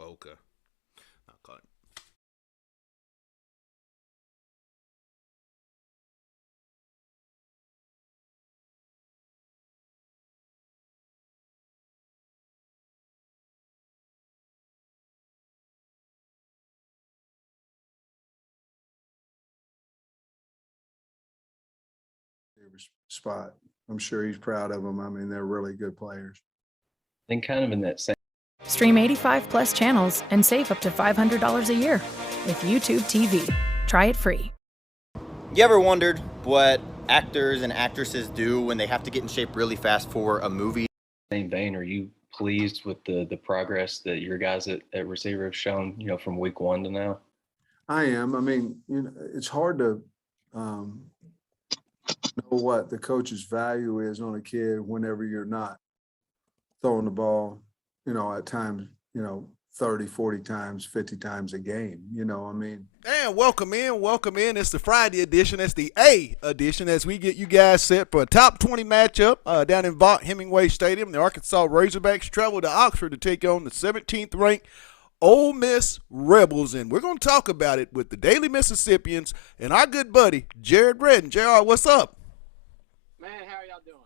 Okay. I caught it. Spot. I'm sure he's proud of them. I mean, they're really good players. Then kind of in that same Stream 85 plus channels and save up to $500 a year with YouTube TV. Try it free. You ever wondered what actors and actresses do when they have to get in shape really fast for a movie? vein, are you pleased with the progress that your guys at receiver have shown, from week one to now? I am. I mean, it's hard to know what the coach's value is on a kid whenever you're not throwing the ball, at times, 30, 40 times, 50 times a game. I mean. And welcome in. It's the Friday edition. It's the A edition as we get you guys set for a top 20 matchup down in Vaught Hemingway Stadium. The Arkansas Razorbacks travel to Oxford to take on the 17th ranked Ole Miss Rebels, and we're going to talk about it with the Daily Mississippians and our good buddy Jared Redden. JR, what's up? Man, how are y'all doing?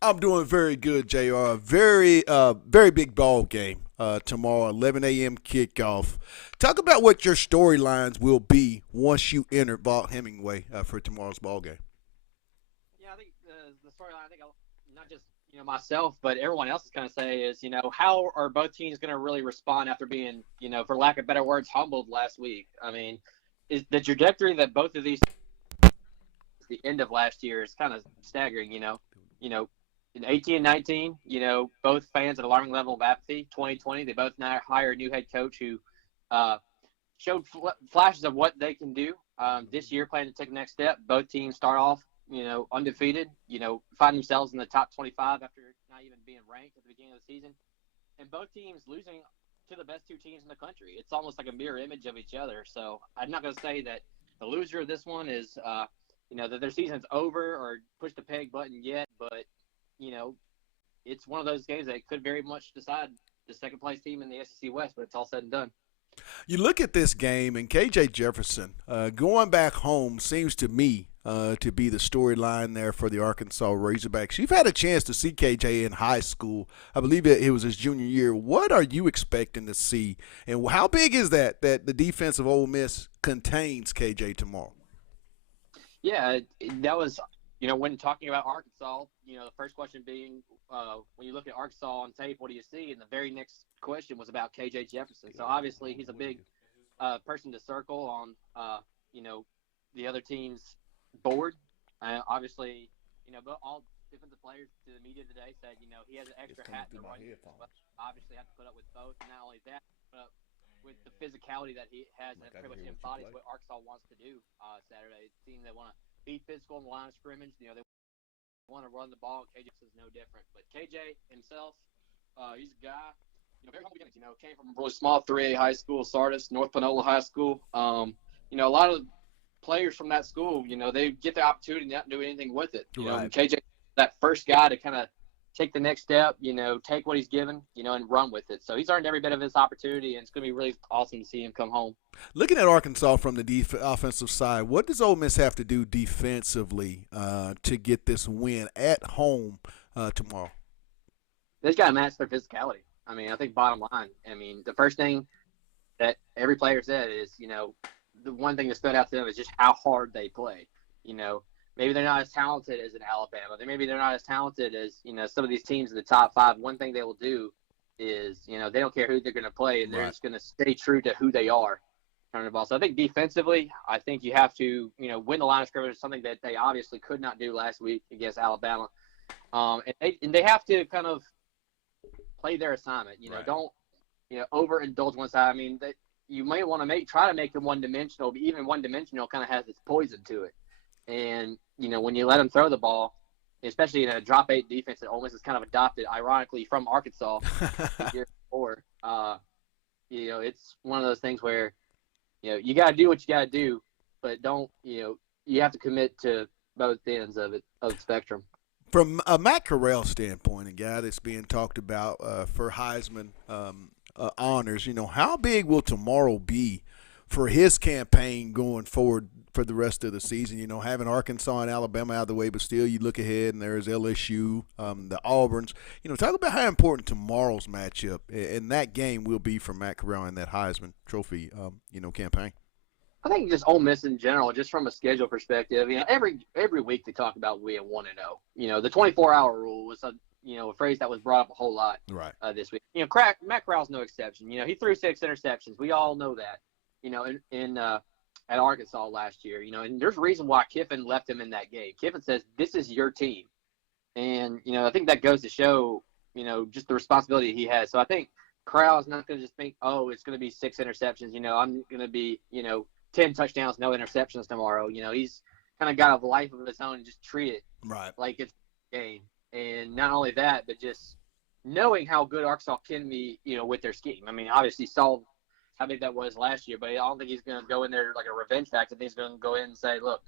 I'm doing very good, JR. Very big ball game tomorrow, 11 a.m. kickoff. Talk about what your storylines will be once you enter Vaught Hemingway for tomorrow's ball game. Yeah, I think the storyline, not just myself, but everyone else is going to say is, how are both teams going to really respond after being, for lack of better words, humbled last week? I mean, is the trajectory that both of these the end of last year is kind of staggering. In 18 and 19, both fans at alarming level of apathy. 2020, they both now hire a new head coach who showed flashes of what they can do. This year, planning to take the next step. Both teams start off, undefeated. Find themselves in the top 25 after not even being ranked at the beginning of the season, and both teams losing to the best two teams in the country. It's almost like a mirror image of each other. So I'm not going to say that the loser of this one is, that their season's over or push the peg button yet, but it's one of those games that could very much decide the second place team in the SEC West, but it's all said and done. You look at this game, and KJ Jefferson going back home seems to me to be the storyline there for the Arkansas Razorbacks. You've had a chance to see KJ in high school. I believe it was his junior year. What are you expecting to see, and how big is that the defense of Ole Miss contains KJ tomorrow? Yeah, that was – when talking about Arkansas, the first question being, when you look at Arkansas on tape, what do you see? And the very next question was about KJ Jefferson. So obviously he's a big person to circle on, the other team's board. Obviously, but all defensive players to the media today said, he has an extra hat in the running. But obviously have to put up with both. And not only that, but with the physicality that he has, that pretty much embodies what Arkansas wants to do Saturday. It's a team that want to be physical in the line of scrimmage. They want to run the ball. KJ is no different. But KJ himself, he's a guy, very humble beginnings. Came from a really small 3A high school, Sardis, North Panola High School. A lot of players from that school, they get the opportunity not to do anything with it. Right. KJ, that first guy to kind of take the next step, take what he's given, and run with it. So he's earned every bit of his opportunity, and it's going to be really awesome to see him come home. Looking at Arkansas from the offensive side, what does Ole Miss have to do defensively to get this win at home tomorrow? They've got to match their physicality. I mean, I think bottom line, the first thing that every player said is, the one thing that stood out to them is just how hard they play. Maybe they're not as talented as an Alabama. Maybe they're not as talented as, some of these teams in the top five. One thing they will do is, they don't care who they're going to play, and they're just going to stay true to who they are. Turning the ball. So I think defensively, I think you have to, win the line of scrimmage, something that they obviously could not do last week against Alabama. And they have to kind of play their assignment. Right. Don't, overindulge one side. You might want to try to make them one-dimensional, but even one-dimensional kind of has its poison to it. And, when you let them throw the ball, especially in a drop eight defense that Ole Miss has kind of adopted, ironically, from Arkansas the year before, it's one of those things where, you got to do what you got to do, but don't, you have to commit to both ends of the spectrum. From a Matt Corral standpoint, a guy that's being talked about for Heisman honors. How big will tomorrow be for his campaign going forward for the rest of the season? Having Arkansas and Alabama out of the way, but still you look ahead and there's LSU, the Auburns. Talk about how important tomorrow's matchup and that game will be for Matt Corral in that Heisman Trophy, campaign. I think just Ole Miss in general, just from a schedule perspective, every week they talk about being 1-0. The 24-hour rule was a phrase that was brought up a whole lot this week. Matt Corral's no exception. He threw 6 interceptions. We all know that. At Arkansas last year. And there's a reason why Kiffin left him in that game. Kiffin says this is your team, and I think that goes to show just the responsibility he has. So I think Corral is not going to just think, oh, it's going to be 6 interceptions. I'm going to be 10 touchdowns, no interceptions tomorrow. He's kind of got a life of his own and just treat it like it's a game. And not only that, but just knowing how good Arkansas can be, with their scheme. I mean, obviously saw how big that was last year, but I don't think he's going to go in there like a revenge factor. I think he's going to go in and say, look,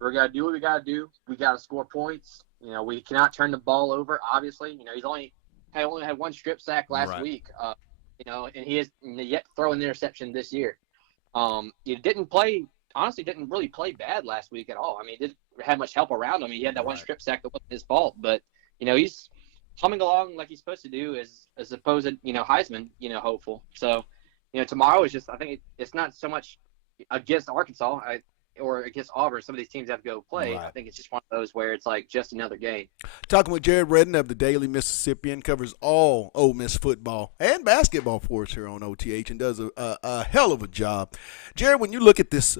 we're going to do what we got to do. We got to score points. We cannot turn the ball over, obviously. He's only had 1 strip sack last week, and he has yet to throw an interception this year. He didn't really play bad last week at all. I mean, he didn't have much help around him. He had that 1 strip sack that wasn't his fault, but, he's humming along like he's supposed to do as a supposed, Heisman, hopeful. So, tomorrow is just, I think it's not so much against Arkansas or against Auburn. Some of these teams have to go play. I think it's just one of those where it's like just another game. Talking with Jared Redden of the Daily Mississippian, covers all Ole Miss football and basketball for us here on OTH and does a hell of a job. Jared, when you look at this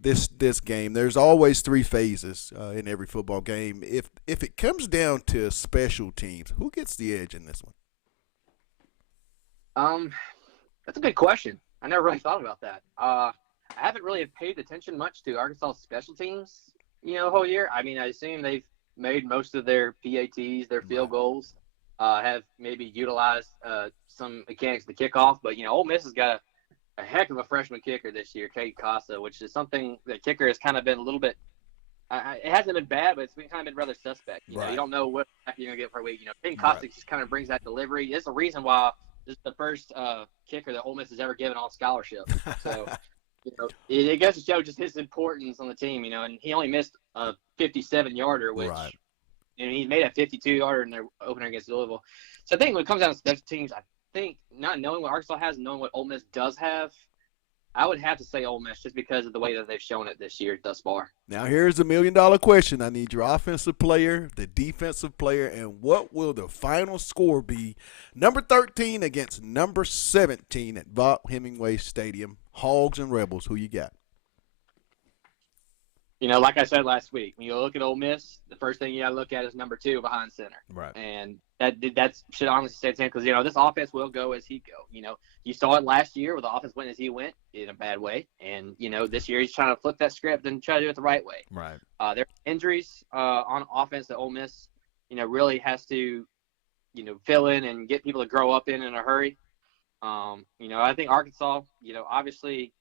this game, there's always 3 phases in every football game. If it comes down to special teams, who gets the edge in this one? That's a good question. I never really thought about that. I haven't really paid attention much to Arkansas special teams, whole year. I mean, I assume they've made most of their PATs, their field goals, have maybe utilized some mechanics to kick off. But, Ole Miss has got a heck of a freshman kicker this year, Cade Casa, which is something that kicker has kind of been a little bit it hasn't been bad, but it's kind of been rather suspect. You don't know what you're going to get for a week. Cade Casa just kind of brings that delivery. It's the reason why this is the first kicker that Ole Miss has ever given on scholarship. So, it goes to show just his importance on the team, and he only missed a 57-yarder, which he made a 52-yarder in their opener against Louisville. So I think when it comes down to special teams, I think not knowing what Arkansas has and knowing what Ole Miss does have, I would have to say Ole Miss just because of the way that they've shown it this year thus far. Now here's the $1 million question. I need your offensive player, the defensive player, and what will the final score be? Number 13 against number 17 at Vaught-Hemingway Stadium. Hogs and Rebels, who you got? Like I said last week, when you look at Ole Miss, the first thing you got to look at is number 2 behind center. Right. And that should honestly say the same because, this offense will go as he go. You saw it last year where the offense went as he went in a bad way. And, this year he's trying to flip that script and try to do it the right way. Right. There are injuries on offense that Ole Miss, really has to, fill in and get people to grow up in a hurry. I think Arkansas, obviously,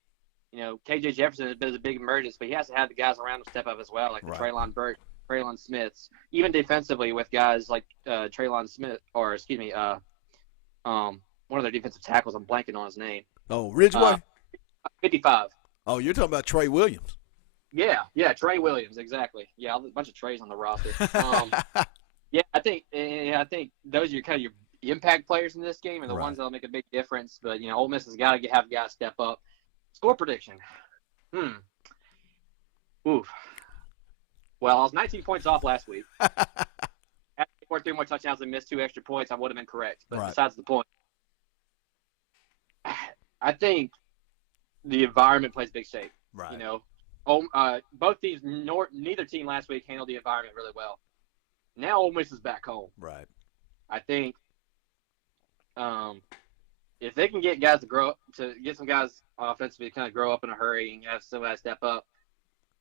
KJ Jefferson has been a big emergence, but he has to have the guys around him step up as well, like the Traylon Burke, Traylon Smiths, even defensively with guys like Traylon Smith, or excuse me, one of their defensive tackles. I'm blanking on his name. Oh, Ridgeway? 55. Oh, you're talking about Trey Williams. Yeah, Trey Williams, exactly. Yeah, a bunch of Treys on the roster. I think those are kind of your impact players in this game and the ones that'll make a big difference. But, Ole Miss has got to have guys step up. Score prediction. Oof. Well, I was 19 points off last week. Had 3 more touchdowns and missed 2 extra points, I would have been correct. But besides the point, I think the environment plays big shape. Right. Both teams, neither team last week handled the environment really well. Now Ole Miss is back home. Right. I think if they can get guys to get some guys offensively to kind of grow up in a hurry and have somebody step up,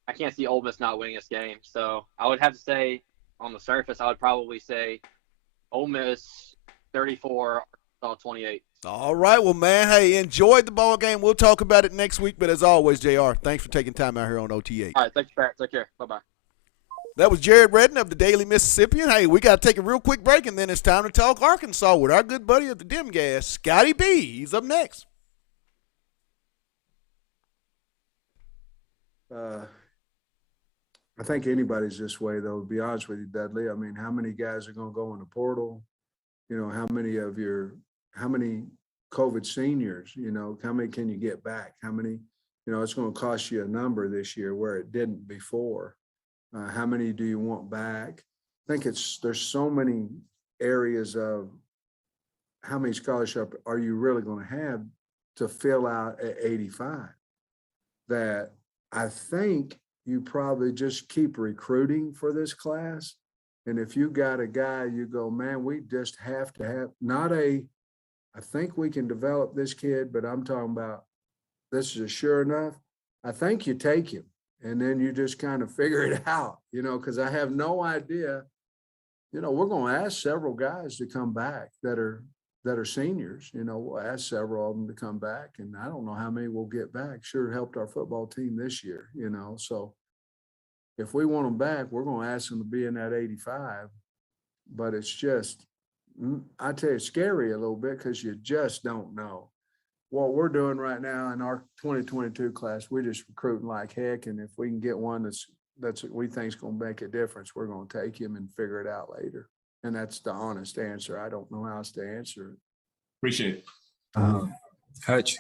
I can't see Ole Miss not winning this game. So I would have to say, on the surface, I would probably say Ole Miss 34, Arkansas 28. All right, well, man, hey, enjoyed the ball game. We'll talk about it next week. But as always, JR, thanks for taking time out here on OTA. All right, thanks, Pat. Take care. Bye-bye. That was Jared Redden of the Daily Mississippian. Hey, we got to take a real quick break, and then it's time to talk Arkansas with our good buddy of the Dim Gas, Scotty B. He's up next. I think anybody's this way, though, to be honest with you, Dudley. I mean, how many guys are going to go in the portal? You know, how many COVID seniors, you know, how many can you get back? How many, you know, it's going to cost you a number this year where it didn't before. How many do you want back? I think there's so many areas of how many scholarship are you really going to have to fill out at 85 that I think you probably just keep recruiting for this class. And if you got a guy, you go, man, we just have to have I think we can develop this kid, but I'm talking about this is sure enough. I think you take him and then you just kind of figure it out, you know, because I have no idea. You know, we're going to ask several guys to come back that are seniors. You know, we'll ask several of them to come back, and I don't know how many we'll get back. Sure helped our football team this year, you know. So if we want them back, we're going to ask them to be in that 85. But it's just, I tell you, scary a little bit because you just don't know. What we're doing right now in our 2022 class, we're just recruiting like heck. And if we can get one that's we think is going to make a difference, we're going to take him and figure it out later. And that's the honest answer. I don't know how else to answer it. Appreciate it. Coach.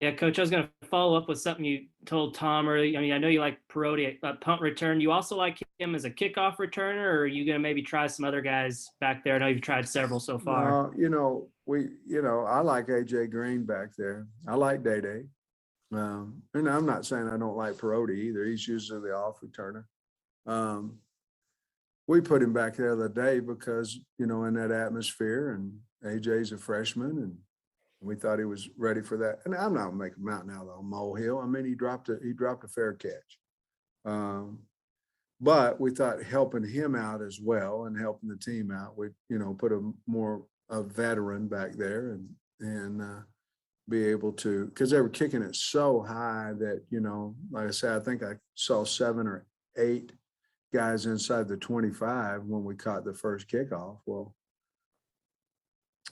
Yeah, Coach, I was going to follow up with something you told Tom earlier. I mean, I know you like Perotti at punt return. You also like him as a kickoff returner, or are you going to maybe try some other guys back there? I know you've tried several so far. You know, I like AJ Green back there. I like Day. And I'm not saying I don't like Perotti either. He's usually the off returner. We put him back there the other day because, you know, in that atmosphere, and AJ's a freshman, and we thought he was ready for that. And I'm not making a mountain out of a molehill. I mean, he dropped a fair catch. But we thought helping him out as well and helping the team out, we, you know, put a veteran back there and be able to, because they were kicking it so high that, you know, like I said, I think I saw 7 or 8 guys inside the 25 when we caught the first kickoff. Well,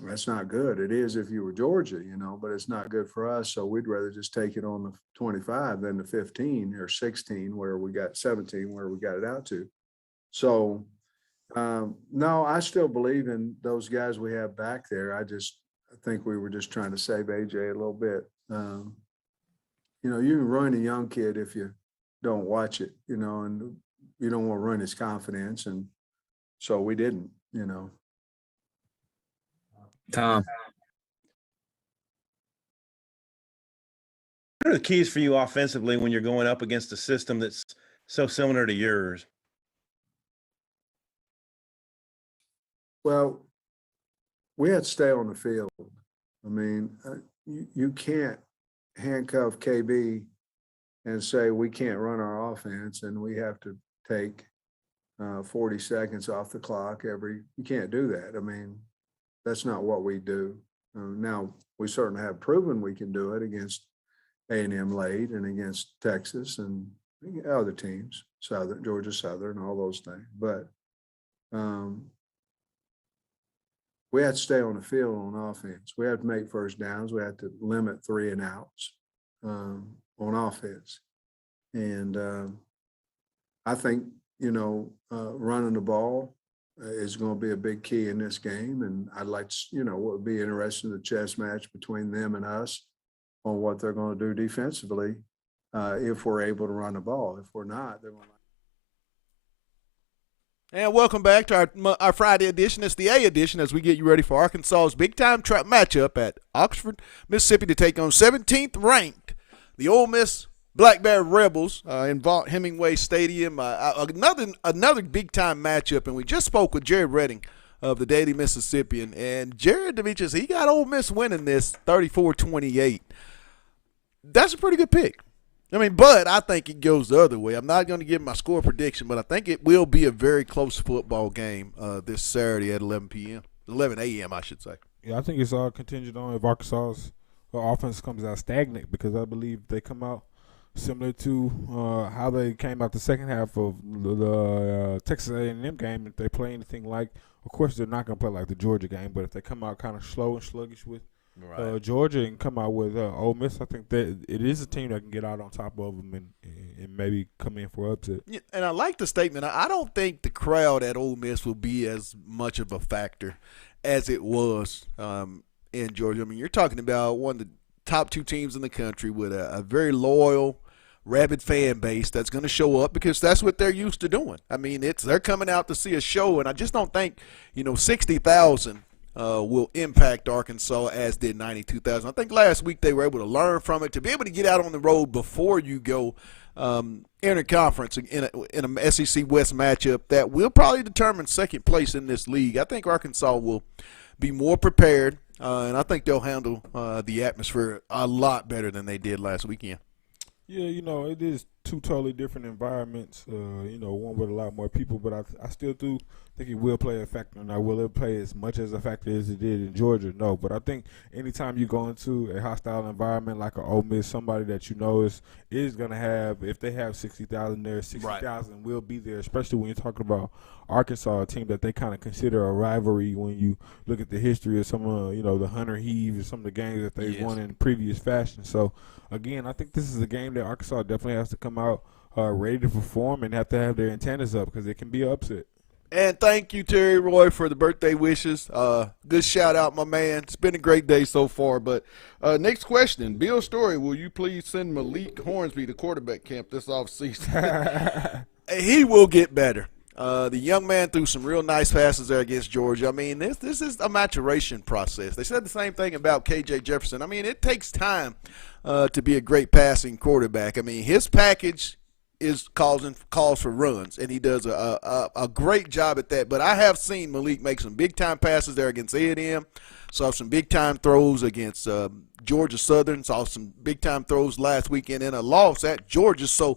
that's not good. It is if you were Georgia, you know, but it's not good for us. So we'd rather just take it on the 25 than the 15 or 16 where we got 17 where we got it out to. So no, I still believe in those guys we have back there. I think we were just trying to save AJ a little bit. You know, you can ruin a young kid if you don't watch it, you know, and you don't want to ruin his confidence. And so we didn't, you know. Tom. What are the keys for you offensively when you're going up against a system that's so similar to yours? Well, we had to stay on the field. I mean, you can't handcuff KB and say we can't run our offense and we have to take 40 seconds off the clock you can't do that. I mean, that's not what we do. Now, we certainly have proven we can do it against A&M late and against Texas and other teams, Georgia Southern, all those things. But we had to stay on the field on offense. We had to make first downs. We had to limit 3 and outs on offense. And I think, you know, running the ball is going to be a big key in this game. And I'd like to, you know, what would be interesting, the chess match between them and us on what they're going to do defensively if we're able to run the ball. If we're not, they're going to. And welcome back to our Friday edition. It's the A edition as we get you ready for Arkansas's big-time matchup at Oxford, Mississippi to take on 17th ranked, the Ole Miss Black Bear Rebels in Vaught Hemingway Stadium. Another big-time matchup, and we just spoke with Jared Redding of the Daily Mississippian. And Jared Demetrius, he got Ole Miss winning this 34-28. That's a pretty good pick. I mean, but I think it goes the other way. I'm not going to give my score prediction, but I think it will be a very close football game this Saturday at 11 a.m., I should say. Yeah, I think it's all contingent on if Arkansas's offense comes out stagnant, because I believe if they come out similar to how they came out the second half of the Texas A&M game. If they play anything like, of course, they're not going to play like the Georgia game, but if they come out kind of slow and sluggish with Georgia and come out with Ole Miss, I think that it is a team that can get out on top of them and maybe come in for upset. Yeah, and I like the statement. I don't think the crowd at Ole Miss will be as much of a factor as it was in Georgia. I mean, you're talking about one of the top two teams in the country with a very loyal, rabid fan base that's going to show up because that's what they're used to doing. I mean, they're coming out to see a show, and I just don't think 60,000 will impact Arkansas as did 92,000. I think last week they were able to learn from it, to be able to get out on the road before you go interconference in a SEC West matchup that will probably determine second place in this league. I think Arkansas will be more prepared, and I think they'll handle the atmosphere a lot better than they did last weekend. Yeah, it is two totally different environments, one with a lot more people, but I still do think it will play a factor. Now, will it play as much as a factor as it did in Georgia? No, but I think anytime you go into a hostile environment like an Ole Miss, somebody that is going to have, if they have 60,000 there, 60,000 will be there, especially when you're talking about Arkansas, a team that they kind of consider a rivalry when you look at the history of some of, the Hunter Heave and some of the games that they've won in previous fashion. So, again, I think this is a game that Arkansas definitely has to come out ready to perform and have to have their antennas up because it can be an upset. And thank you, Terry Roy, for the birthday wishes. Good shout out, my man. It's been a great day so far. But next question, Bill Story, will you please send Malik Hornsby to quarterback camp this offseason? He will get better. The young man threw some real nice passes there against Georgia. I mean, this is a maturation process. They said the same thing about K.J. Jefferson. I mean, it takes time to be a great passing quarterback. I mean, his package is calls for runs, and he does a great job at that. But I have seen Malik make some big-time passes there against A&M. Saw some big-time throws against Georgia Southern. Saw some big-time throws last weekend in a loss at Georgia. So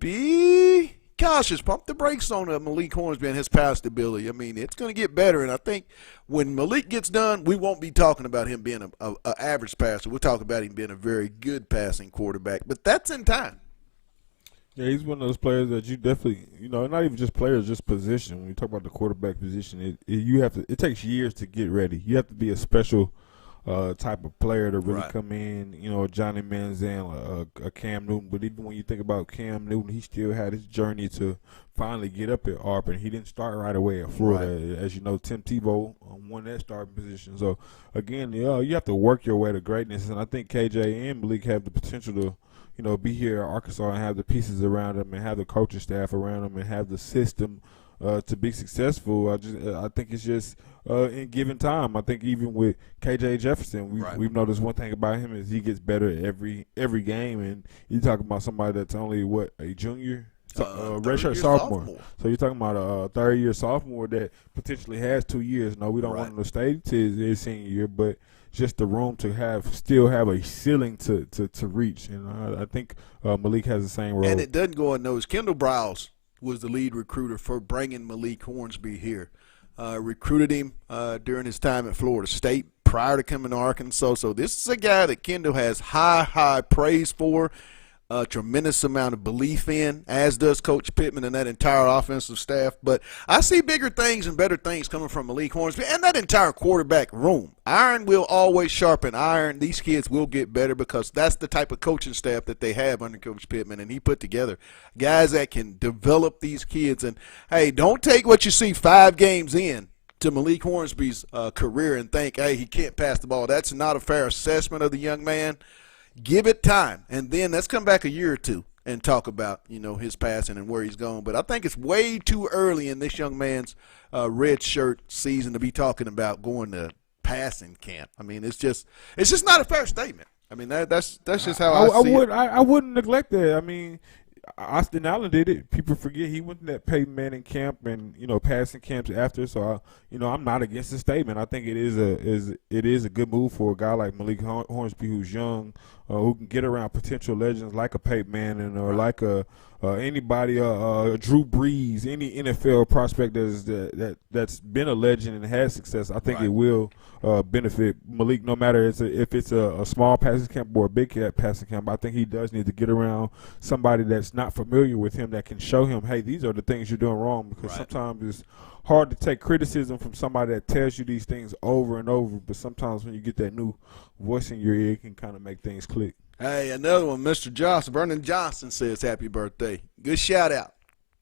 be cautious. Pump the brakes on Malik Hornsby and his pass ability. I mean, it's going to get better, and I think when Malik gets done, we won't be talking about him being an average passer. We'll talk about him being a very good passing quarterback. But that's in time. Yeah, he's one of those players that you definitely, not even just players, just position. When you talk about the quarterback position, it takes years to get ready. You have to be a special type of player to really come in. Johnny Manziel, a Cam Newton. But even when you think about Cam Newton, he still had his journey to finally get up at Auburn. He didn't start right away at Florida. Right. As you know, Tim Tebow won that starting position. So, again, you have to work your way to greatness. And I think KJ and Malik have the potential to be here at Arkansas and have the pieces around them and have the coaching staff around them and have the system to be successful. I think it's just in given time. I think even with KJ Jefferson, we've noticed one thing about him is he gets better every game. And you're talking about somebody that's only a junior, redshirt sophomore. So you're talking about a third-year sophomore that potentially has 2 years. No, we don't want him to stay to his senior year, but just the room to still have a ceiling to reach. And I think Malik has the same role. And it doesn't go unnoticed. Kendall Browse was the lead recruiter for bringing Malik Hornsby here. Recruited him during his time at Florida State prior to coming to Arkansas. So this is a guy that Kendall has high praise for, a tremendous amount of belief in, as does Coach Pittman and that entire offensive staff. But I see bigger things and better things coming from Malik Hornsby and that entire quarterback room. Iron will always sharpen iron. These kids will get better because that's the type of coaching staff that they have under Coach Pittman, and he put together guys that can develop these kids. And, hey, don't take what you see 5 games in to Malik Hornsby's career and think, hey, he can't pass the ball. That's not a fair assessment of the young man. Give it time, and then let's come back a year or two and talk about, his passing and where he's going. But I think it's way too early in this young man's red shirt season to be talking about going to passing camp. I mean, it's just not a fair statement. I mean, that's just how I see it. I wouldn't neglect that. I mean, Austin Allen did it. People forget he went to that Peyton Manning camp and passing camps after. So I'm not against the statement. I think it is a good move for a guy like Malik Hornsby who's young, who can get around potential legends like a Peyton Manning or like anybody, Drew Brees, any NFL prospect that's been a legend and has success. I think it will benefit Malik, no matter if it's a small passing camp or a big passing camp. I think he does need to get around somebody that's not familiar with him that can show him, hey, these are the things you're doing wrong, because sometimes it's hard to take criticism from somebody that tells you these things over and over, but sometimes when you get that new voice in your ear, it can kind of make things click. Hey, another one, Mr. Johnson, Vernon Johnson says happy birthday. Good shout out.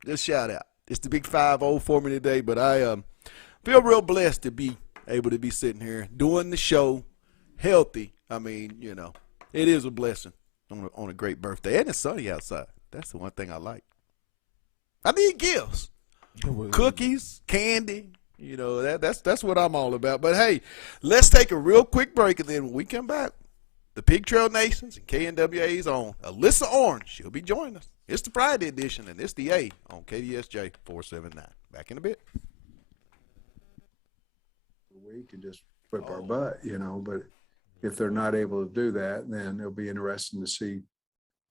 Good shout out. It's the big 5-0 for me today, but I feel real blessed to be able to be sitting here doing the show healthy. I mean, it is a blessing on a great birthday. And it's sunny outside. That's the one thing I like. I need gifts. Cookies, candy, that's what I'm all about. But, hey, let's take a real quick break, and then when we come back, the Pig Trail Nations and KNWA's on Alyssa Orange. She'll be joining us. It's the Friday edition, and it's the A on KDSJ 479. Back in a bit. We can just whip our butt, but if they're not able to do that, then it'll be interesting to see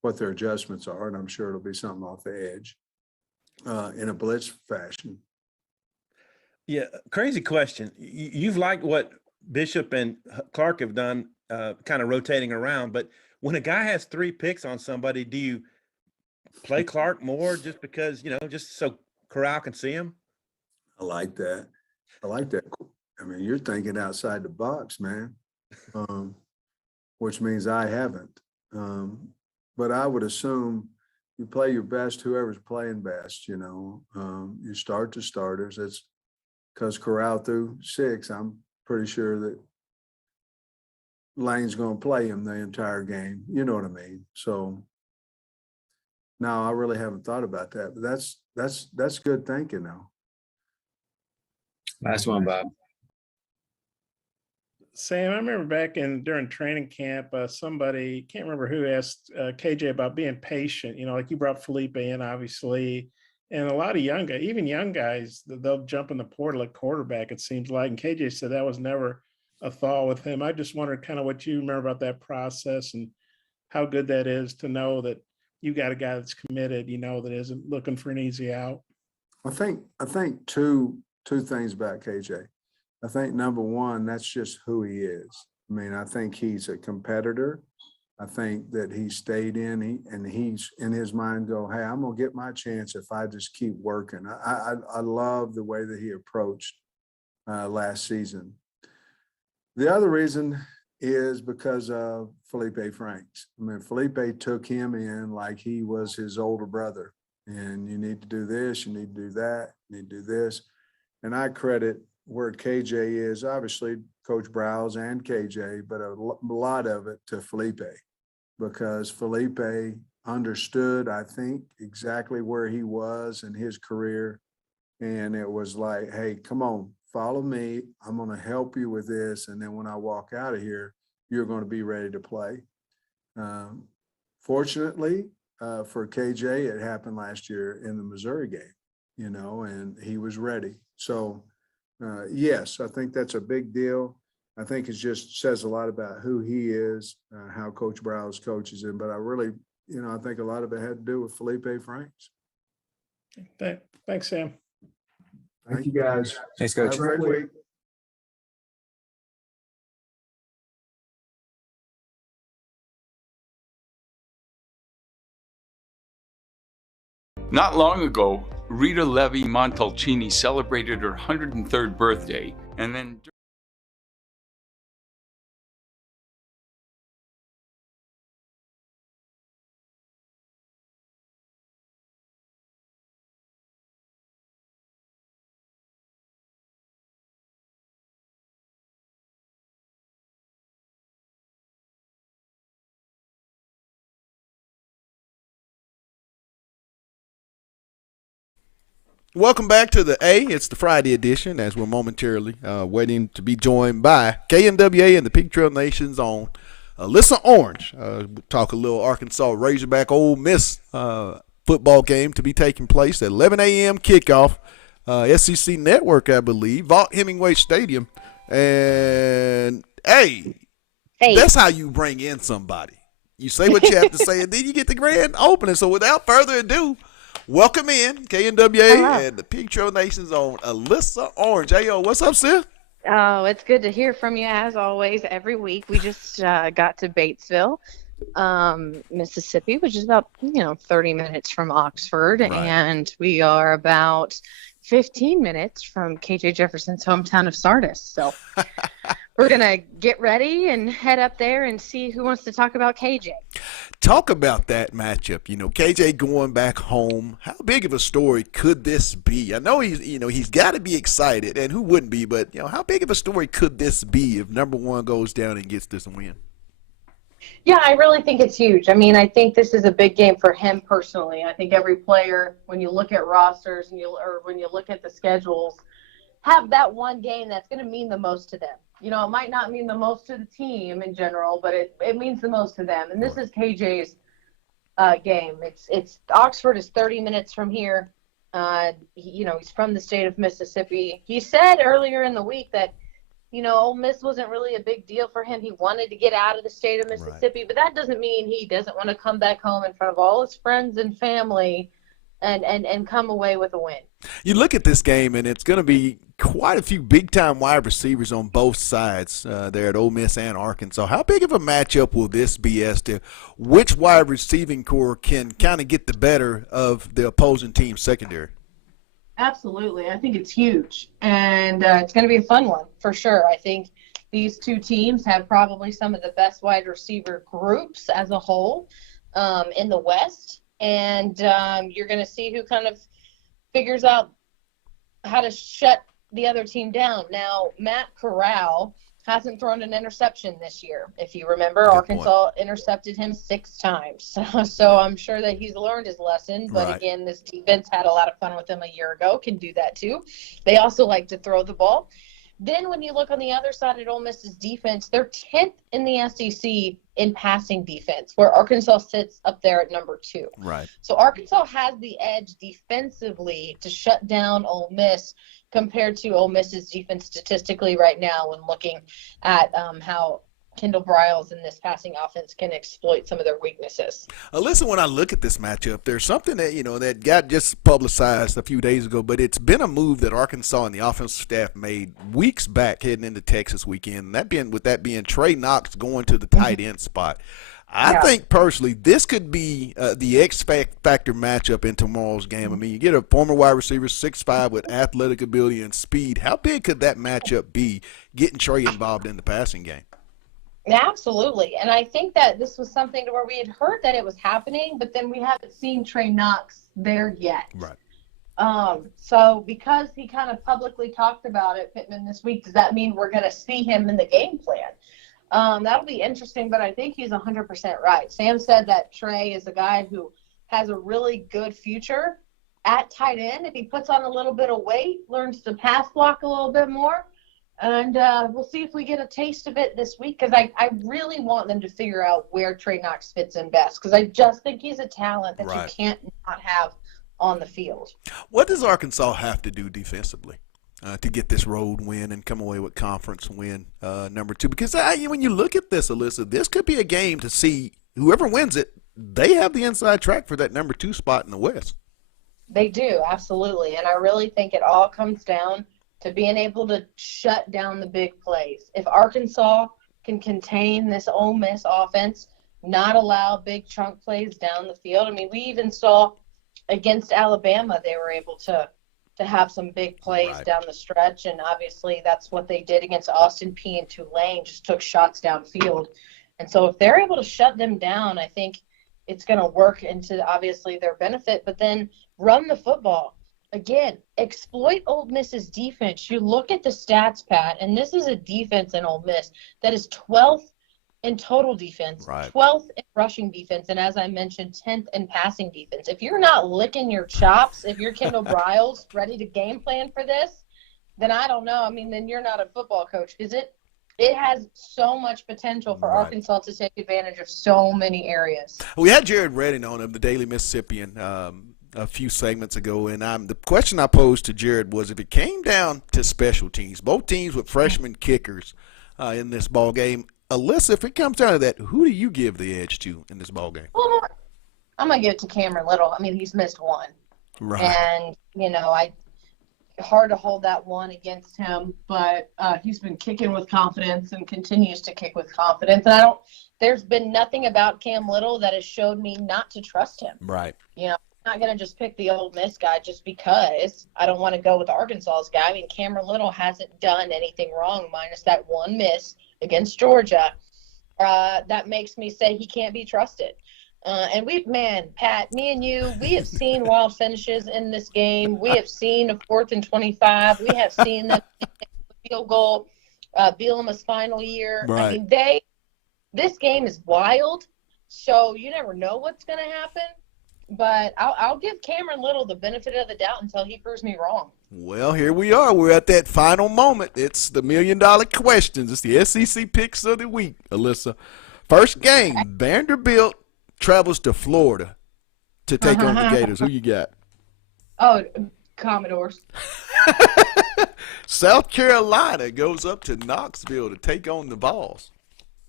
what their adjustments are, and I'm sure it'll be something off the edge in a blitz fashion. Yeah, crazy question. You've liked what Bishop and Clark have done, kind of rotating around, but when a guy has 3 picks on somebody, do you play Clark more just because, just so Corral can see him? I like that. I mean, you're thinking outside the box, man, which means I haven't. But I would assume you play your best, whoever's playing best, you start the starters. It's because Corral through 6, I'm pretty sure that Lane's going to play him the entire game. You know what I mean? So, no, I really haven't thought about that. But that's good thinking, though. Last one, Bob. Sam, I remember during training camp, somebody, can't remember who, asked KJ about being patient. Like you brought Felipe in, obviously, and a lot of even young guys, they'll jump in the portal at quarterback, it seems like. And KJ said that was never a thought with him. I just wondered kind of what you remember about that process and how good that is to know that you got a guy that's committed, that isn't looking for an easy out. I think two things about KJ. I think number one, that's just who he is. I mean, I think he's a competitor. I think that he stayed and he's in his mind go, hey, I'm going to get my chance if I just keep working. I love the way that he approached last season. The other reason is because of Felipe Franks. I mean, Felipe took him in like he was his older brother. And you need to do this, you need to do that, you need to do this. And I credit where KJ is, obviously Coach Browse and KJ, but a lot of it to Felipe, because Felipe understood, I think, exactly where he was in his career. And it was like, hey, come on, follow me. I'm going to help you with this. And then when I walk out of here, you're going to be ready to play. Fortunately for KJ, it happened last year in the Missouri game, and he was ready. So, yes, I think that's a big deal. I think it just says a lot about who he is, how Coach Browse coaches him. But I really, I think a lot of it had to do with Felipe Franks. Thanks, Sam. Thank you, guys. Thanks, Coach. Have a great week. Not long ago, Rita Levi Montalcini celebrated her 103rd birthday, and then Welcome back to the A. It's the Friday edition, as we're momentarily waiting to be joined by KNWA and the Pig Trail Nation's own Alyssa Orange. Talk a little Arkansas Razorback Ole Miss football game to be taking place at 11 a.m. kickoff, SEC Network, I believe, Vaught Hemingway Stadium. And, hey, that's how you bring in somebody. You say what you have to say, and then you get the grand opening. So without further ado, welcome in KNWA and the Pig Trail Nation's own Alyssa Orange. Hey, yo, what's up, sis? Oh, it's good to hear from you as always every week. We just got to Batesville, Mississippi, which is about 30 minutes from Oxford, Right. and we are about 15 minutes from KJ Jefferson's hometown of Sardis. So we're gonna get ready and head up there and see who wants to talk about KJ. Talk about that matchup. KJ going back home. How big of a story could this be? I know he's got to be excited, and who wouldn't be? But how big of a story could this be if number one goes down and gets this win? Yeah, I really think it's huge. I mean, I think this is a big game for him personally. I think every player, when you look at rosters or when you look at the schedules, have that one game that's going to mean the most to them. It might not mean the most to the team in general, but it means the most to them. And this is KJ's game. It's Oxford is 30 minutes from here. He's from the state of Mississippi. He said earlier in the week that Ole Miss wasn't really a big deal for him. He wanted to get out of the state of Mississippi, but that doesn't mean he doesn't want to come back home in front of all his friends and family and come away with a win. You look at this game, and it's going to be quite a few big-time wide receivers on both sides there at Ole Miss and Arkansas. How big of a matchup will this be as to which wide receiving core can kind of get the better of the opposing team's secondary? Absolutely. I think it's huge, and it's going to be a fun one for sure. I think these two teams have probably some of the best wide receiver groups as a whole in the West, and you're going to see who kind of figures out how to shut the other team down. Now, Matt Corral hasn't thrown an interception this year. If you remember, Arkansas intercepted him 6 times. So I'm sure that he's learned his lesson. But again, this defense had a lot of fun with him a year ago, can do that too. They also like to throw the ball. Then when you look on the other side at Ole Miss's defense, they're 10th in the SEC in passing defense, where Arkansas sits up there at number 2. Right. So Arkansas has the edge defensively to shut down Ole Miss compared to Ole Miss's defense statistically right now when looking at how Kendall Briles in this passing offense can exploit some of their weaknesses. Listen, when I look at this matchup, there's something that, that got just publicized a few days ago, but it's been a move that Arkansas and the offensive staff made weeks back heading into Texas weekend. And with that being Trey Knox going to the tight end spot. I think personally this could be the X factor matchup in tomorrow's game. I mean, you get a former wide receiver, 6'5", with athletic ability and speed. How big could that matchup be, getting Trey involved in the passing game? Absolutely. And I think that this was something to where we had heard that it was happening, but then we haven't seen Trey Knox there yet. Right. So because he kind of publicly talked about it, Pittman, this week, does that mean we're going to see him in the game plan? That'll be interesting, but I think he's 100% right. Sam said that Trey is a guy who has a really good future at tight end if he puts on a little bit of weight, learns to pass block a little bit more. And we'll see if we get a taste of it this week, because I really want them to figure out where Trey Knox fits in best, because I just think he's a talent that you can't not have on the field. What does Arkansas have to do defensively to get this road win and come away with conference win number 2? Because when you look at this, Alyssa, this could be a game to see whoever wins it, they have the inside track for that number 2 spot in the West. They do, absolutely. And I really think it all comes down to being able to shut down the big plays. If Arkansas can contain this Ole Miss offense, not allow big chunk plays down the field. I mean, we even saw against Alabama, they were able to have some big plays down the stretch, and obviously that's what they did against Austin Peay and Tulane, just took shots downfield. And so if they're able to shut them down, I think it's going to work into obviously their benefit, but then run the football. Again, exploit Ole Miss's defense. You look at the stats, Pat, and this is a defense in Ole Miss that is 12th in total defense, 12th in rushing defense, and as I mentioned, 10th in passing defense. If you're not licking your chops, if you're Kendall Briles ready to game plan for this, then I don't know. I mean, then you're not a football coach, because it has so much potential for Arkansas to take advantage of so many areas. We had Jared Redding on of the Daily Mississippian a few segments ago, and the question I posed to Jared was, if it came down to special teams, both teams with freshman kickers in this ball game, Alyssa, if it comes down to that, who do you give the edge to in this ball game? Well, I'm going to give it to Cameron Little. I mean, he's missed one. Right. And, hard to hold that one against him, but he's been kicking with confidence and continues to kick with confidence. And there's been nothing about Cam Little that has showed me not to trust him. Right. You know, I'm not going to just pick the Ole Miss guy just because I don't want to go with Arkansas's guy. I mean, Cameron Little hasn't done anything wrong minus that one miss against Georgia. That makes me say he can't be trusted. And Pat, me and you, we have seen wild finishes in this game. We have seen a 4th and 25. We have seen them field goal, Bielema's final year. Right. I mean, this game is wild, so you never know what's going to happen. But I'll give Cameron Little the benefit of the doubt until he proves me wrong. Well, here we are. We're at that final moment. It's the $1 million questions. It's the SEC picks of the week, Alyssa. First game, Vanderbilt travels to Florida to take on the Gators. Who you got? Oh, Commodores. South Carolina goes up to Knoxville to take on the Vols.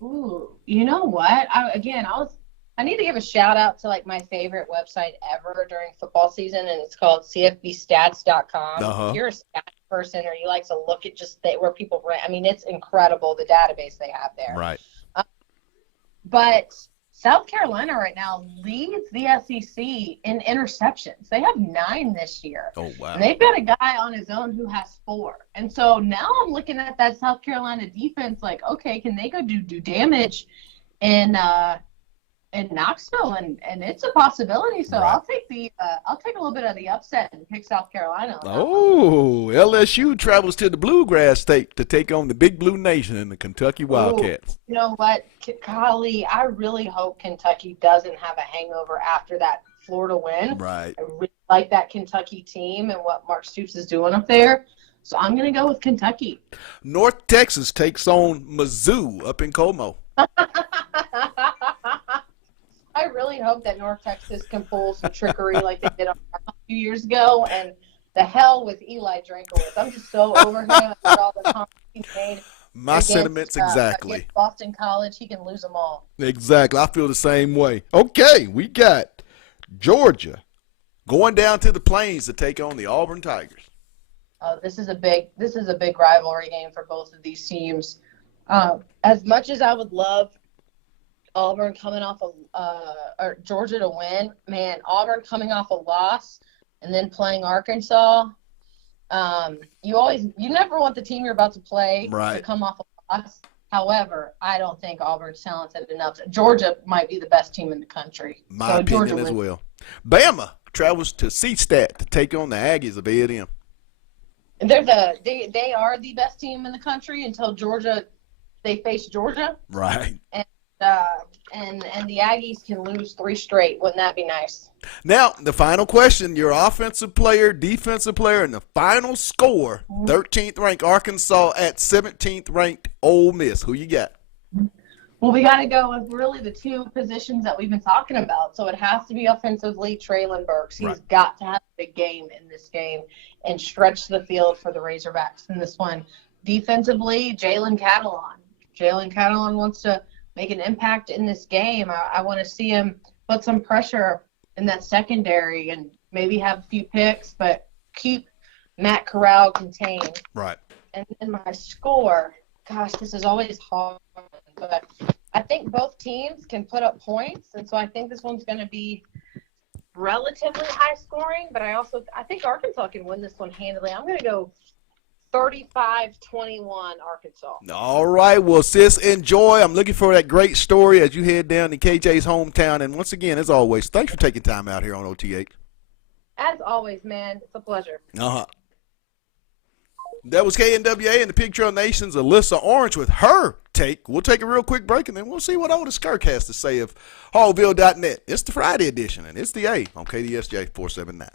Ooh, you know what? I need to give a shout out to like my favorite website ever during football season, and it's called cfbstats.com. Uh-huh. If you're a stats person or you like to look at just where people rank, I mean, it's incredible the database they have there. Right. But South Carolina right now leads the SEC in interceptions. They have 9 this year. Oh, wow. And they've got a guy on his own who has 4. And so now I'm looking at that South Carolina defense like, okay, can they go do damage in Knoxville? And it's a possibility. So Right. I'll take a little bit of the upset and pick South Carolina. Oh, LSU travels to the Bluegrass State to take on the Big Blue Nation and the Kentucky Wildcats. Ooh, you know what, Golly, I really hope Kentucky doesn't have a hangover after that Florida win. Right. I really like that Kentucky team and what Mark Stoops is doing up there. So I'm going to go with Kentucky. North Texas takes on Mizzou up in Como. I really hope that North Texas can pull some trickery like they did a few years ago. And the hell with Eli Drankowitz. I'm just so over him after all the comments he made. My sentiments exactly. Against Boston College, he can lose them all. Exactly. I feel the same way. Okay, we got Georgia going down to the Plains to take on the Auburn Tigers. Oh, this is a big rivalry game for both of these teams. As much as I would love Auburn coming off or Georgia to win, man, Auburn coming off a loss and then playing Arkansas. You never want the team you're about to play to come off a loss. However, I don't think Auburn's talented enough. Georgia might be the best team in the country. My opinion as well. Bama travels to C-Stat to take on the Aggies of A&M. They are the best team in the country until they face Georgia. Right. And the Aggies can lose 3 straight. Wouldn't that be nice? Now, the final question, your offensive player, defensive player, and the final score, 13th ranked Arkansas at 17th ranked Ole Miss. Who you got? Well, we got to go with really the 2 positions that we've been talking about. So it has to be offensively Traylon Burks. He's got to have a big game in this game and stretch the field for the Razorbacks in this one. Defensively, Jalen Catalon. Jalen Catalon wants to make an impact in this game. I want to see him put some pressure in that secondary and maybe have a few picks, but keep Matt Corral contained. Right. And then my score, gosh, this is always hard, but I think both teams can put up points, and so I think this one's going to be relatively high scoring, but I think Arkansas can win this one handily. I'm going to go 35-21 Arkansas. All right. Well, sis, enjoy. I'm looking for that great story as you head down to KJ's hometown. And once again, as always, thanks for taking time out here on OTH. As always, man, it's a pleasure. Uh-huh. That was KNWA and the Pig Trail Nation's Alyssa Orange with her take. We'll take a real quick break, and then we'll see what Otis Skirk has to say of Hallville.net. It's the Friday edition, and it's the A on KDSJ 479.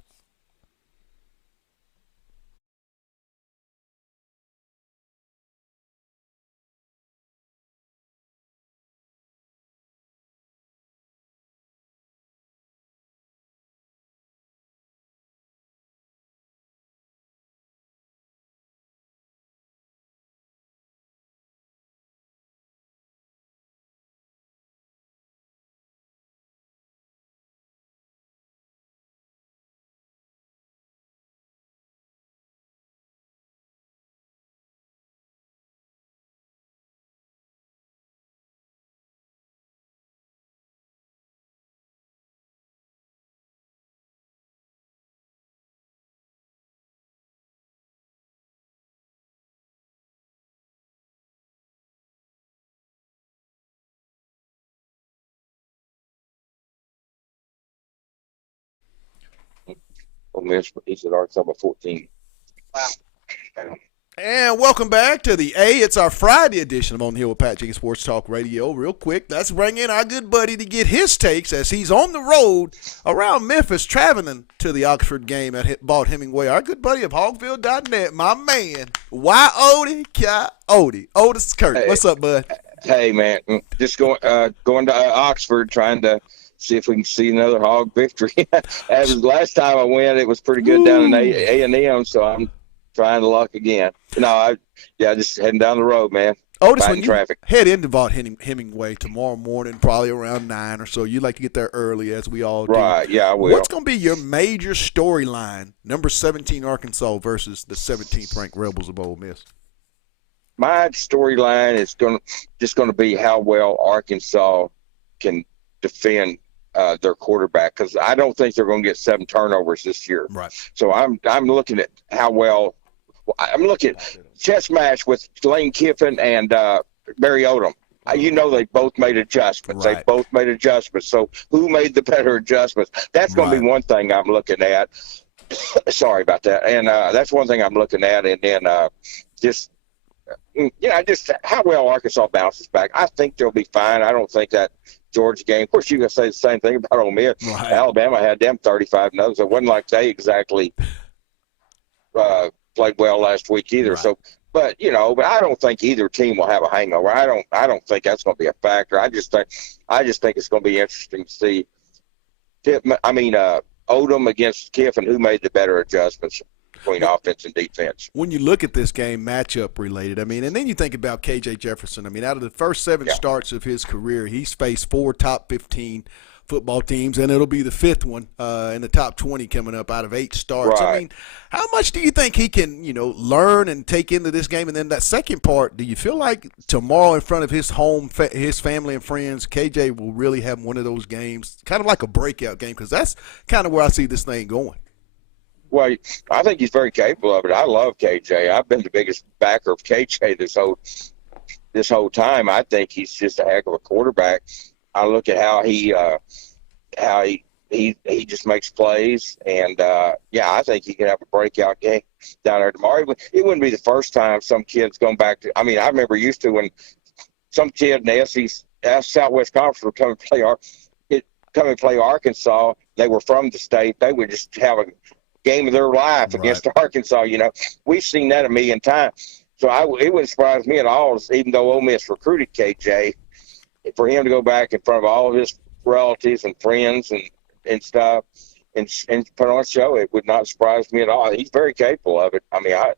Ole Miss. He said Arkansas by 14. Wow. And welcome back to the A. It's our Friday edition of On the Hill with Pat Jenkins Sports Talk Radio. Real quick, let's bring in our good buddy to get his takes as he's on the road around Memphis, traveling to the Oxford game at Vaught Hemingway. Our good buddy of Hogville.net, my man, Y-O-D-K-O-D, Otis Kirk. Hey. What's up, bud? Hey, man, just going to Oxford, trying to see if we can see another Hog victory. As last time I went, it was pretty good down in A&M, so I'm trying to luck again. Just heading down the road, man. Otis, Fighting when you traffic. head into Vaught Hemingway tomorrow morning, probably around 9 or so, you'd like to get there early, as we all do. Right, yeah, I will. What's going to be your major storyline, number 17 Arkansas versus the 17th ranked Rebels of Ole Miss? My storyline is going to be how well Arkansas can defend their quarterback, because I don't think they're going to get 7 turnovers this year. Right. So I'm looking at how well. I'm looking at chess match with Lane Kiffin and Barry Odom. They both made adjustments. Right. They both made adjustments. So who made the better adjustments? That's going to be one thing I'm looking at. Sorry about that. And that's one thing I'm looking at. And then just how well Arkansas bounces back. I think they'll be fine. I don't think that Georgia game. Of course, you can say the same thing about Ole Miss. Right. Alabama had them 35-0. So it wasn't like they exactly played well last week either. Right. So, but I don't think either team will have a hangover. I don't think that's going to be a factor. I just think it's going to be interesting to see. Odom against Kiffin, who made the better adjustments between offense and defense. When you look at this game, matchup related, and then you think about KJ Jefferson. Out of the first 7 starts of his career, he's faced 4 top 15 football teams, and it'll be the 5th one in the top 20 coming up out of 8 starts. Right. How much do you think he can, learn and take into this game? And then that second part, do you feel like tomorrow in front of his home, his family and friends, KJ will really have one of those games, kind of like a breakout game? Because that's kind of where I see this thing going. Well, I think he's very capable of it. I love KJ. I've been the biggest backer of KJ this whole time. I think he's just a heck of a quarterback. I look at how he just makes plays, and I think he can have a breakout game down there tomorrow. It wouldn't be the first time some kid's gone back to. I remember used to when some kid in the Southwest Conference would come and play Arkansas. They were from the state. They would just have a game of their life against Arkansas. We've seen that a million times. So it wouldn't surprise me at all, even though Ole Miss recruited KJ, for him to go back in front of all of his relatives and friends and stuff and put on a show. It would not surprise me at all. He's very capable of it.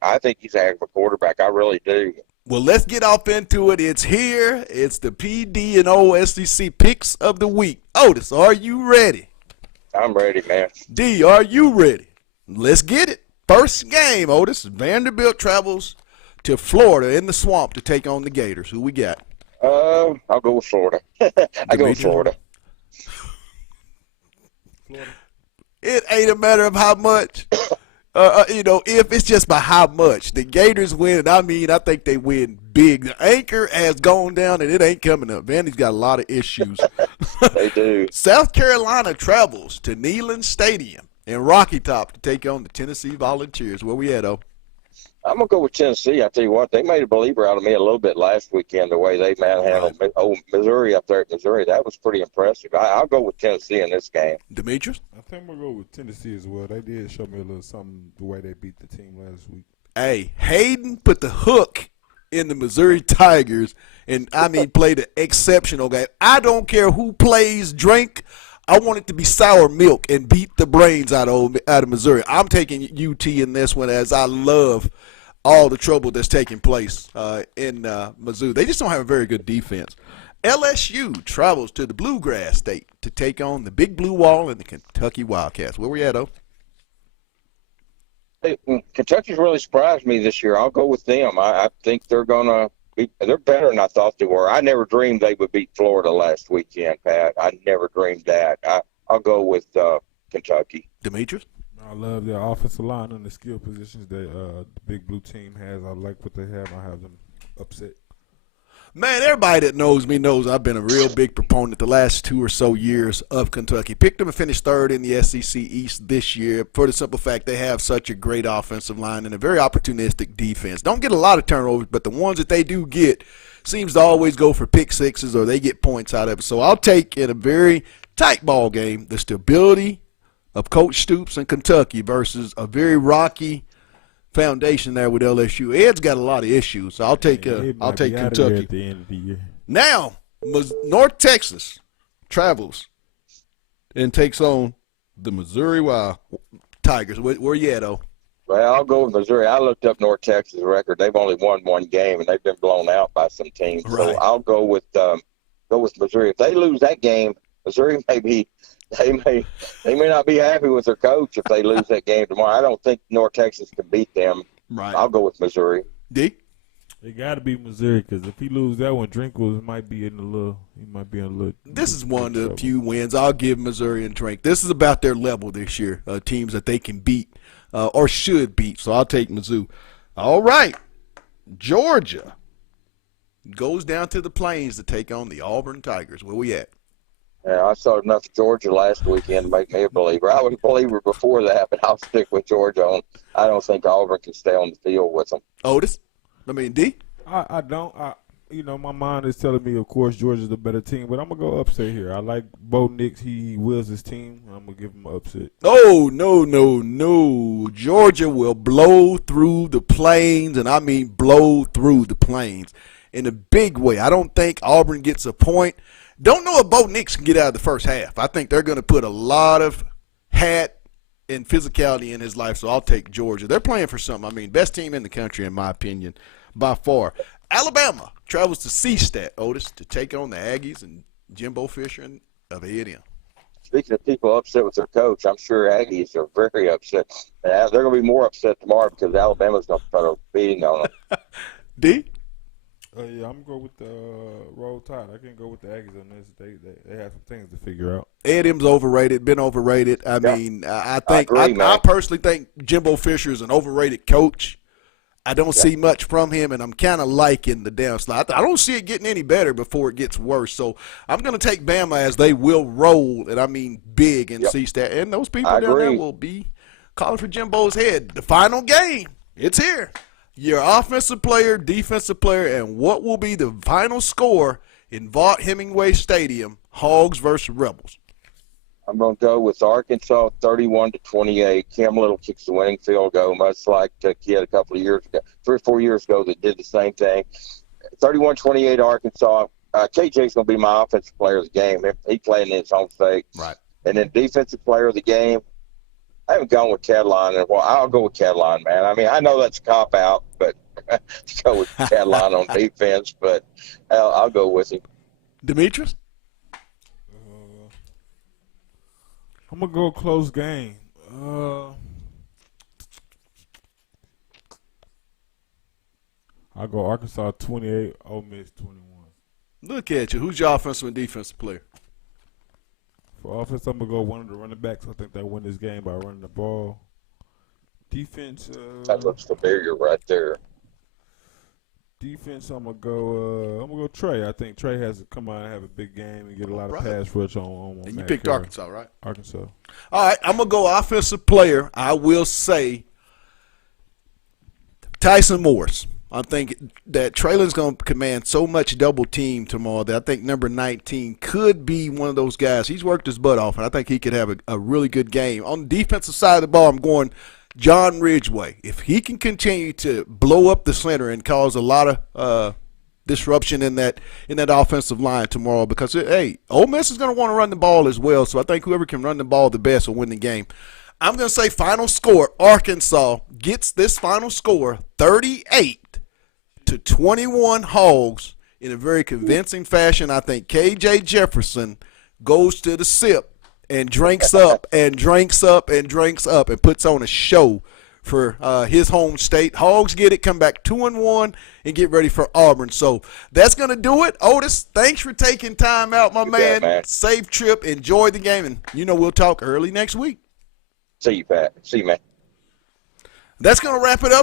I think he's a heck of a quarterback. I really do. Well, let's get off into it. It's here. It's the PD and OSDC picks of the week. Otis, are you ready? I'm ready, man. D, are you ready? Let's get it. First game, Otis. Vanderbilt travels to Florida in the swamp to take on the Gators. Who we got? I'll go with Florida. I go with Florida. It ain't a matter of how much. If it's just by how much. The Gators win, I think they win big. The anchor has gone down, and it ain't coming up. Vandy's got a lot of issues. They do. South Carolina travels to Neyland Stadium in Rocky Top to take on the Tennessee Volunteers. Where we at, I'm going to go with Tennessee. I tell you what, they made a believer out of me a little bit last weekend, the way they manhandled Missouri up there at Missouri. That was pretty impressive. I'll go with Tennessee in this game. Demetrius? I think we'll go with Tennessee as well. They did show me a little something the way they beat the team last week. Hey, Hayden put the hook in the Missouri Tigers and, played an exceptional game. I don't care who plays drink. I want it to be sour milk and beat the brains out of Missouri. I'm taking UT in this one, as I love all the trouble that's taking place in Mizzou. They just don't have a very good defense. LSU travels to the Bluegrass State to take on the Big Blue Wall and the Kentucky Wildcats. Where we at, Hey, Kentucky's really surprised me this year. I'll go with them. I think they're better than I thought they were. I never dreamed they would beat Florida last weekend, Pat. I never dreamed that. I'll go with Kentucky. Demetrius? I love their offensive line and the skill positions that the Big Blue team has. I like what they have. I have them upset. Man, everybody that knows me knows I've been a real big proponent the last 2 or so years of Kentucky. Picked them to finish third in the SEC East this year for the simple fact they have such a great offensive line and a very opportunistic defense. Don't get a lot of turnovers, but the ones that they do get seems to always go for pick sixes or they get points out of it. So I'll take in a very tight ball game the stability of Coach Stoops in Kentucky versus a very rocky foundation there with LSU. Ed's got a lot of issues, so I'll take Kentucky. At the end of the year. Now, North Texas travels and takes on the Missouri Wild Tigers. Where you at, though? Well, I'll go with Missouri. I looked up North Texas record. They've only won one game, and they've been blown out by some teams. Right. So I'll go with Missouri. If they lose that game, Missouri they may not be happy with their coach if they lose that game tomorrow. I don't think North Texas can beat them. Right. I'll go with Missouri. D? It got to be Missouri because if he lose that one, Drinkles might be in a little. He might be in a little. This is one of the few wins I'll give Missouri and Drink. This is about their level this year. Teams that they can beat or should beat. So I'll take Mizzou. All right, Georgia goes down to the Plains to take on the Auburn Tigers. Where we at? Yeah, I saw enough of Georgia last weekend to make me a believer. I was a believer before that, but I'll stick with Georgia. I don't think Auburn can stay on the field with them. Otis? D? I don't. My mind is telling me, of course, Georgia's the better team, but I'm going to go upset here. I like Bo Nix. He wills his team. I'm going to give him an upset. Oh, no. Georgia will blow through the Plains, and I mean blow through the Plains in a big way. I don't think Auburn gets a point. Don't know if Bo Nix can get out of the first half. I think they're going to put a lot of hat and physicality in his life, so I'll take Georgia. They're playing for something. I mean, best team in the country, in my opinion, by far. Alabama travels to C-Stat, Otis, to take on the Aggies and Jimbo Fisher of A&M. Speaking of people upset with their coach, I'm sure Aggies are very upset. They're going to be more upset tomorrow because Alabama's going to put a beating on them. D? Yeah, I'm going to go with the Roll Tide. I can't go with the Aggies on this. They have some things to figure out. A&M's overrated, been overrated. I mean, I personally think Jimbo Fisher is an overrated coach. I don't see much from him, and I'm kind of liking the downslide. I don't see it getting any better before it gets worse. So I'm going to take Bama as they will roll, and I mean big in C-Stat. And those people down there will be calling for Jimbo's head. The final game, it's here. Your offensive player, defensive player, and what will be the final score in Vaught Hemingway Stadium, Hogs versus Rebels? I'm going to go with Arkansas 31-28. Cam Little kicks the winning field goal, much like the kid a couple of years ago, 3 or 4 years ago that did the same thing. 31-28 Arkansas. KJ's going to be my offensive player of the game. He playing in his home state. Right. And then defensive player of the game, I haven't gone with Catalan in a while. I'll go with Catalan, man. I mean, I know that's a cop-out, but go with Catalan on defense, but I'll go with him. Demetrius? I'm going to go close game. I'll go Arkansas 28, Ole Miss 21. Look at you. Who's your offensive and defensive player? For offense, I'm going to go one of the running backs. I think they win this game by running the ball. Defense. That looks familiar right there. Defense, I'm gonna go Trey. I think Trey has to come out and have a big game and get a lot of pass rush on and you Matt picked Carey. Arkansas, right? Arkansas. All right, I'm going to go offensive player. I will say Tyson Morris. I think that Traylon's going to command so much double team tomorrow that I think number 19 could be one of those guys. He's worked his butt off, and I think he could have a really good game. On the defensive side of the ball, I'm going John Ridgeway. If he can continue to blow up the center and cause a lot of disruption in that offensive line tomorrow, because, hey, Ole Miss is going to want to run the ball as well, so I think whoever can run the ball the best will win the game. I'm going to say final score, Arkansas gets this final score 38-21 Hogs in a very convincing fashion. I think KJ Jefferson goes to the sip and drinks up and drinks up and drinks up and puts on a show for his home state. Hogs get it, come back 2-1, and get ready for Auburn. So that's going to do it. Otis, thanks for taking time out, my man. Safe trip. Enjoy the game. And, we'll talk early next week. See you, Pat. See you, man. That's going to wrap it up.